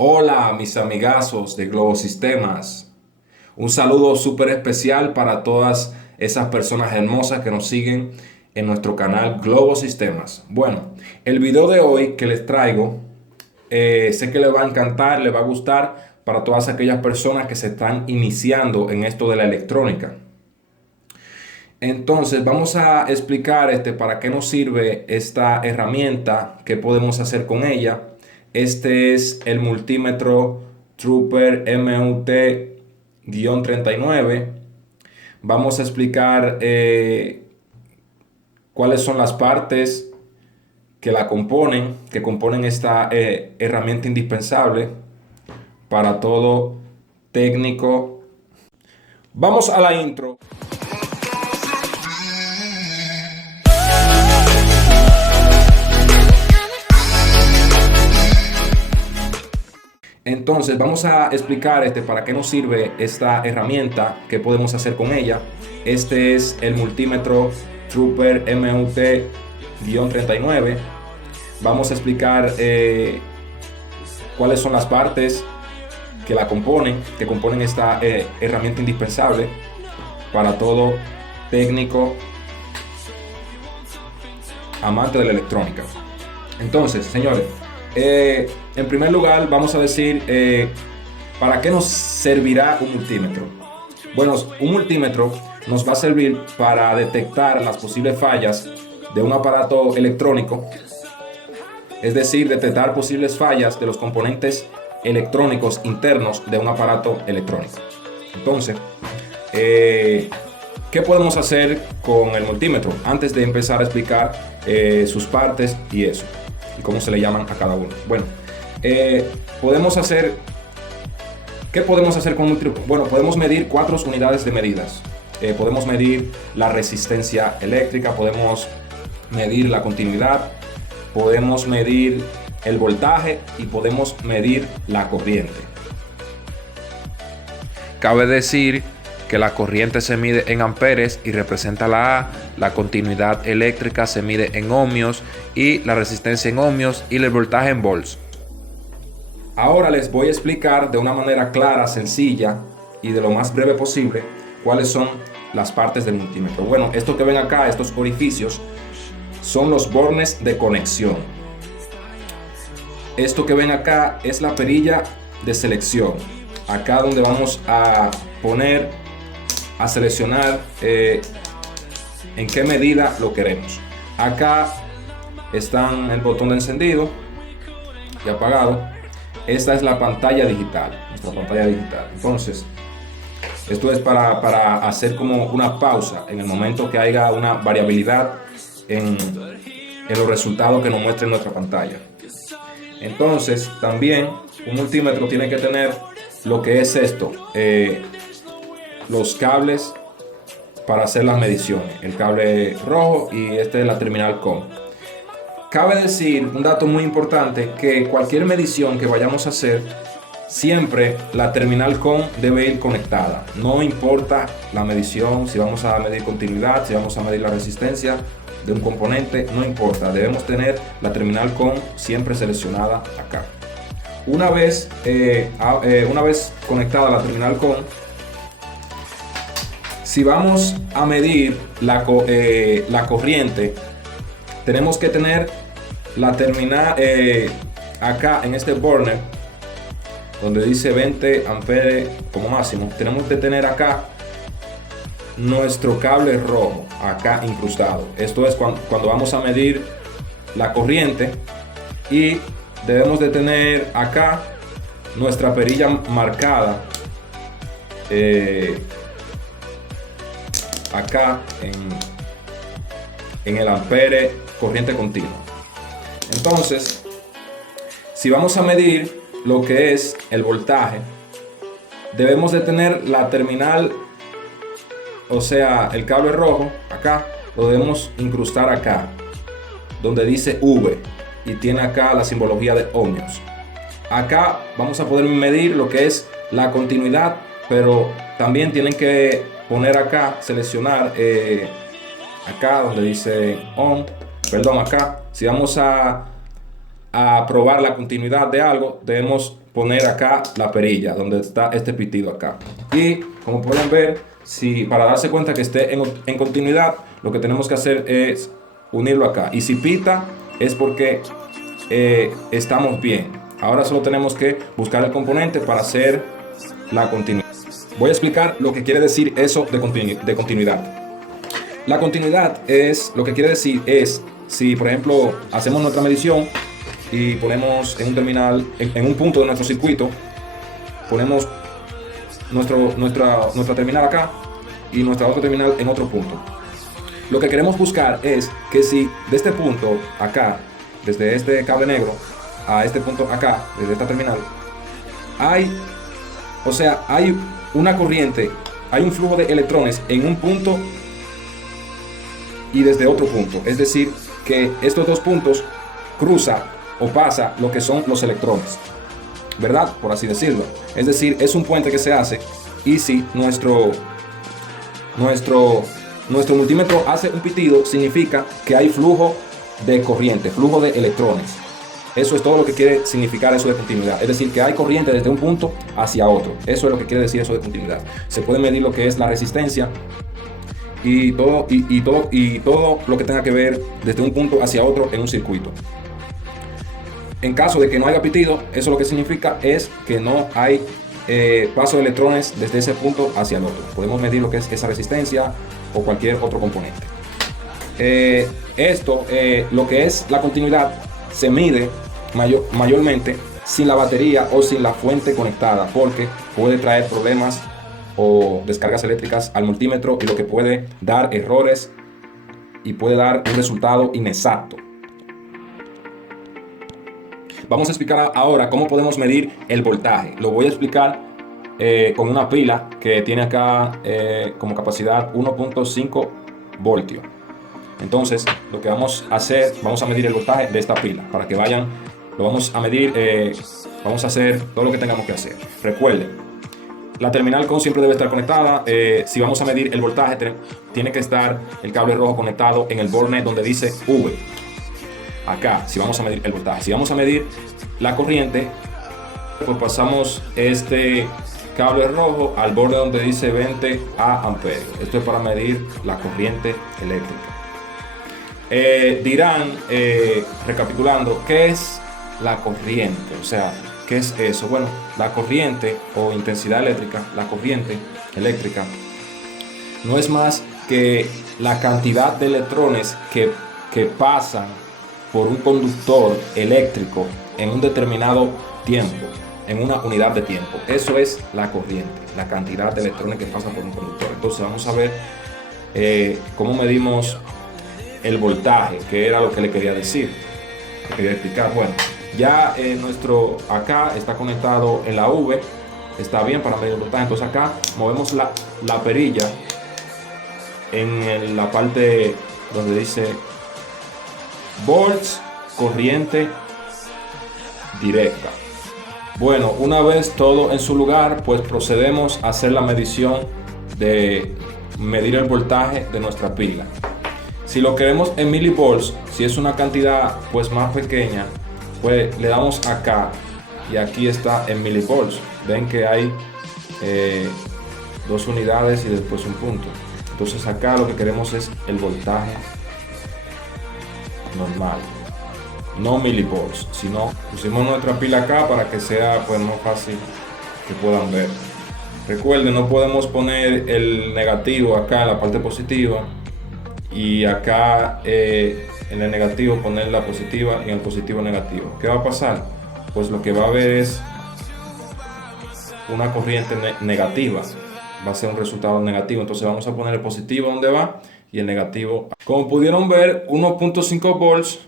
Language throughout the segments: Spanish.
Hola, mis amigazos de Globo Sistemas. Un saludo súper especial para todas esas personas hermosas que nos siguen en nuestro canal Globo Sistemas. Bueno, el video de hoy que les traigo, sé que les va a encantar, les va a gustar para todas aquellas personas que se están iniciando en esto de la electrónica. Entonces, vamos a explicar para qué nos sirve esta herramienta, qué podemos hacer con ella. Este es el multímetro Trooper MUT-39. Vamos a explicar cuáles son las partes que la componen, que componen esta herramienta indispensable para todo técnico. Vamos a la intro. Entonces vamos a explicar para qué nos sirve esta herramienta, qué podemos hacer con ella. Este es el multímetro Trooper MUT-39. Vamos a explicar cuáles son las partes que la componen, que componen esta herramienta indispensable para todo técnico amante de la electrónica. Entonces, señores, en primer lugar vamos a decir ¿para qué nos servirá un multímetro? Bueno, un multímetro nos va a servir para detectar las posibles fallas de un aparato electrónico, es decir, detectar posibles fallas de los componentes electrónicos internos de un aparato electrónico. Entonces, ¿qué podemos hacer con el multímetro? Antes de empezar a explicar sus partes y eso, y cómo se le llaman a cada uno. Bueno, podemos hacer, ¿qué podemos hacer con un multímetro? Bueno, podemos medir 4 unidades de medidas. Podemos medir la resistencia eléctrica, podemos medir la continuidad, podemos medir el voltaje y podemos medir la corriente. Cabe decir que la corriente se mide en amperes y representa la A, la continuidad eléctrica se mide en ohmios y la resistencia en ohmios y el voltaje en volts. Ahora les voy a explicar de una manera clara, sencilla y de lo más breve posible cuáles son las partes del multímetro. Bueno, esto que ven acá, estos orificios, son los bornes de conexión. Esto que ven acá es la perilla de selección. Acá donde vamos a poner, a seleccionar en qué medida lo queremos. Acá están el botón de encendido y apagado. Esta es la pantalla digital, nuestra pantalla digital. Entonces, esto es para hacer como una pausa en el momento que haya una variabilidad en los resultados que nos muestre en nuestra pantalla. Entonces, también un multímetro tiene que tener lo que es esto, los cables para hacer las mediciones, el cable rojo y este es la terminal COM. Cabe decir, un dato muy importante, que cualquier medición que vayamos a hacer, siempre la terminal COM debe ir conectada. No importa la medición, si vamos a medir continuidad, si vamos a medir la resistencia de un componente, no importa. Debemos tener la terminal COM siempre seleccionada acá. Una vez conectada la terminal COM, si vamos a medir la corriente, tenemos que tener la terminal acá en este burner donde dice 20 amperes como máximo. Tenemos que tener acá nuestro cable rojo acá incrustado. Esto es cuando vamos a medir la corriente, y debemos de tener acá nuestra perilla marcada acá en el ampere corriente continua. Entonces, si vamos a medir lo que es el voltaje, debemos de tener la terminal, o sea, el cable rojo acá, lo debemos incrustar acá donde dice V y tiene acá la simbología de ohmios. Acá vamos a poder medir lo que es la continuidad, pero también tienen que poner acá, seleccionar acá donde dice on, perdón, acá si vamos a a probar la continuidad de algo, debemos poner acá la perilla, donde está este pitido acá. Y como pueden ver, si para darse cuenta que esté en continuidad, lo que tenemos que hacer es unirlo acá. Y si pita, es porque estamos bien. Ahora solo tenemos que buscar el componente para hacer la continuidad. Voy a explicar lo que quiere decir eso de continuidad. La continuidad es, lo que quiere decir es, si por ejemplo hacemos nuestra medición y ponemos en un terminal, en un punto de nuestro circuito, ponemos nuestra terminal acá y nuestra otra terminal en otro punto. Lo que queremos buscar es que si de este punto acá, desde este cable negro a este punto acá, desde esta terminal, hay una corriente, hay un flujo de electrones en un punto y desde otro punto. Es decir, que estos dos puntos cruza o pasa lo que son los electrones, ¿verdad? Por así decirlo. Es decir, es un puente que se hace, y si nuestro multímetro hace un pitido, significa que hay flujo de corriente, flujo de electrones. Eso es todo lo que quiere significar eso de continuidad. Es decir, que hay corriente desde un punto hacia otro. Eso es lo que quiere decir eso de continuidad. Se puede medir lo que es la resistencia y todo lo que tenga que ver desde un punto hacia otro en un circuito. En caso de que no haya pitido, eso lo que significa es que no hay paso de electrones desde ese punto hacia el otro. Podemos medir lo que es esa resistencia o cualquier otro componente. Lo que es la continuidad, se mide mayormente sin la batería o sin la fuente conectada, porque puede traer problemas o descargas eléctricas al multímetro, y lo que puede dar errores y puede dar un resultado inexacto. Vamos a explicar ahora cómo podemos medir el voltaje. Lo voy a explicar con una pila que tiene acá como capacidad 1.5 voltios. Entonces, lo que vamos a hacer, vamos a medir el voltaje de esta pila para que vayan, lo vamos a medir, vamos a hacer todo lo que tengamos que hacer. Recuerden, la terminal con siempre debe estar conectada. Si vamos a medir el voltaje, tiene que estar el cable rojo conectado en el borne donde dice V. Acá, si vamos a medir el voltaje. Si vamos a medir la corriente, pues pasamos este cable rojo al borde donde dice 20 amperios. Esto es para medir la corriente eléctrica. Dirán, recapitulando, ¿qué es la corriente? O sea, ¿qué es eso? Bueno, la corriente o intensidad eléctrica, la corriente eléctrica, no es más que la cantidad de electrones que pasan por un conductor eléctrico en un determinado tiempo, en una unidad de tiempo. Eso es la corriente, la cantidad de electrones que pasan por un conductor. Entonces vamos a ver cómo medimos el voltaje, que era lo que le quería decir, le quería explicar. Bueno, ya acá está conectado en la V, está bien para medir el voltaje. Entonces acá movemos la perilla en la parte donde dice volts, corriente directa. Bueno, una vez todo en su lugar, pues procedemos a hacer la medición de medir el voltaje de nuestra pila. Si lo queremos en milivolts, si es una cantidad pues más pequeña, pues le damos acá y aquí está en milivolts. Ven que hay 2 unidades y después un punto. Entonces acá lo que queremos es el voltaje normal, no milivolts, sino pusimos nuestra pila acá para que sea pues más fácil que puedan ver. Recuerden, no podemos poner el negativo acá en la parte positiva y acá en el negativo poner la positiva y en el positivo negativo. ¿Qué va a pasar? Pues lo que va a haber es una corriente negativa, va a ser un resultado negativo. Entonces vamos a poner el positivo donde va y el negativo. Como pudieron ver, 1.5 volts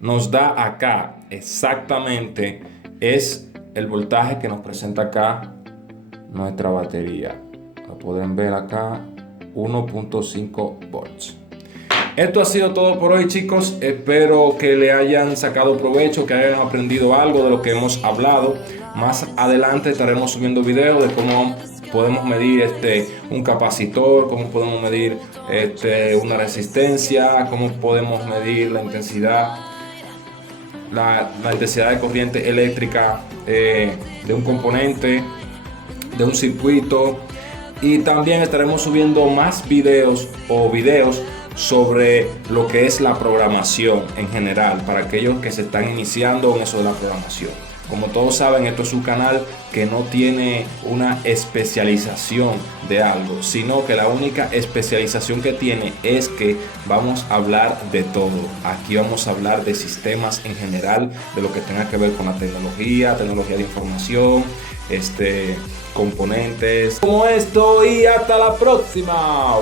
nos da acá exactamente, es el voltaje que nos presenta acá nuestra batería. Lo pueden ver acá, 1.5 volts. Esto ha sido todo por hoy, chicos. Espero que le hayan sacado provecho, que hayan aprendido algo de lo que hemos hablado. Más adelante estaremos subiendo videos de cómo podemos medir un capacitor, cómo podemos medir una resistencia, cómo podemos medir la intensidad la intensidad de corriente eléctrica de un componente, de un circuito. Y también estaremos subiendo más videos sobre lo que es la programación en general para aquellos que se están iniciando en eso de la programación. Como todos saben, esto es un canal que no tiene una especialización de algo, sino que la única especialización que tiene es que vamos a hablar de todo. Aquí vamos a hablar de sistemas en general, de lo que tenga que ver con la tecnología de información, componentes como esto, y hasta la próxima.